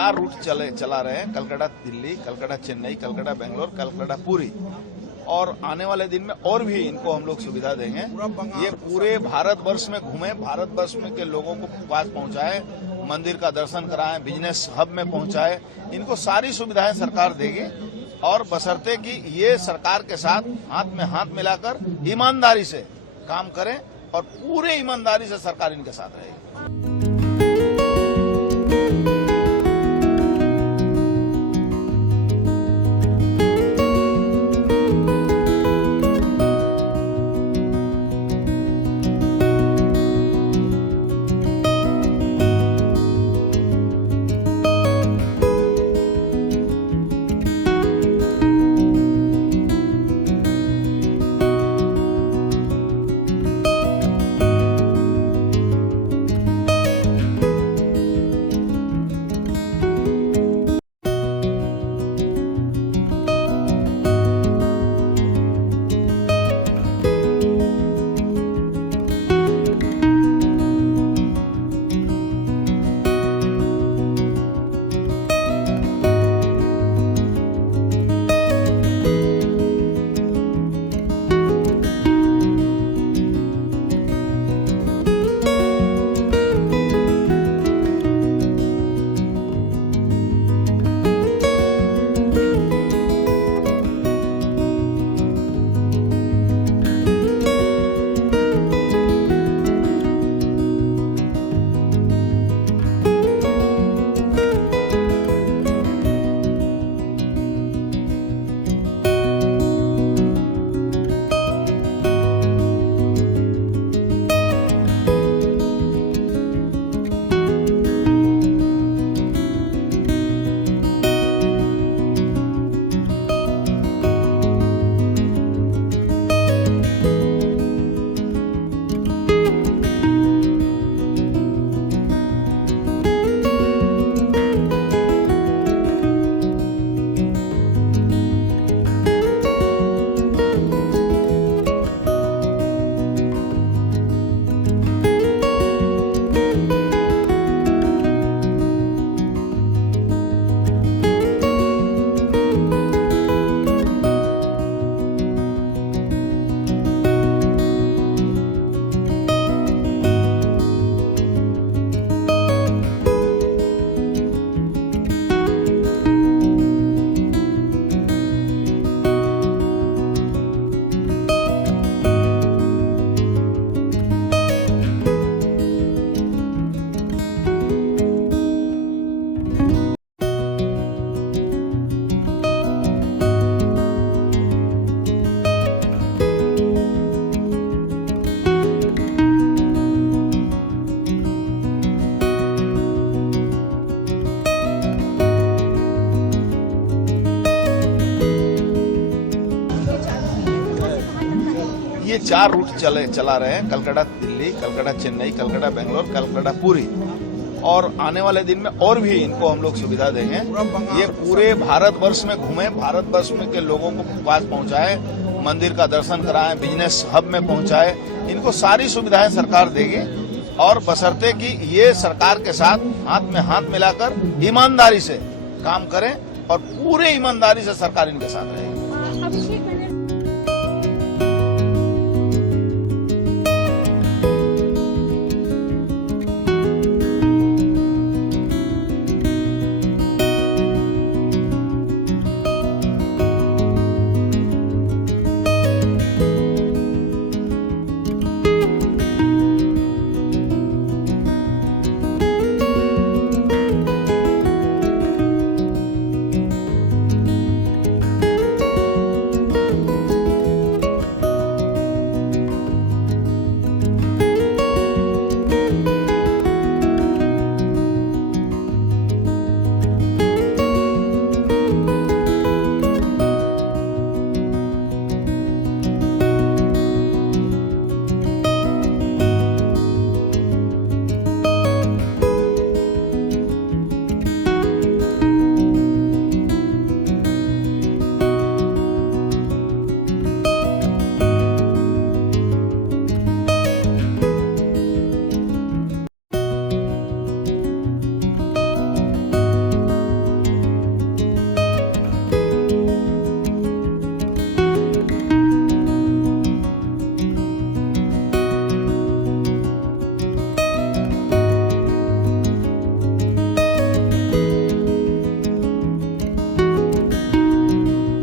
4 root चला रहे हैं, कलकत्ता दिल्ली, कलकत्ता चेन्नई, कलकत्ता बेंगलोर, कलकत्ता पुरी, और आने वाले दिन में और भी इनको हम लोग सुविधा देंगे। ये पूरे भारतवर्ष में घूमे, भारतवर्ष में के लोगों को पास पहुंचाए, मंदिर का दर्शन कराएं, बिजनेस हब में पहुंचाए, इनको सारी सुविधाएं सरकार देगी। और बशर्ते कि ये सरकार के साथ हाथ में हाथ मिलाकर ईमानदारी से काम करें, और पूरे ईमानदारी से सरकार इनके साथ रहेगी। ये 4 रूट चला रहे हैं, कलकत्ता दिल्ली, कलकत्ता चेन्नई, कलकत्ता बेंगलोर, कलकत्ता पुरी, और आने वाले दिन में और भी इनको हम लोग सुविधा देंगे। ये पूरे भारतवर्ष में घूमे, भारतवर्ष में के लोगों को पास पहुंचाए, मंदिर का दर्शन कराएं, बिजनेस हब में पहुंचाए, इनको सारी सुविधाएं सरकार देगी। और बशर्ते कि ये सरकार के साथ हाथ में हाथ मिलाकर ईमानदारी से काम करें, और पूरे ईमानदारी से सरकार इनके साथ रहेगी।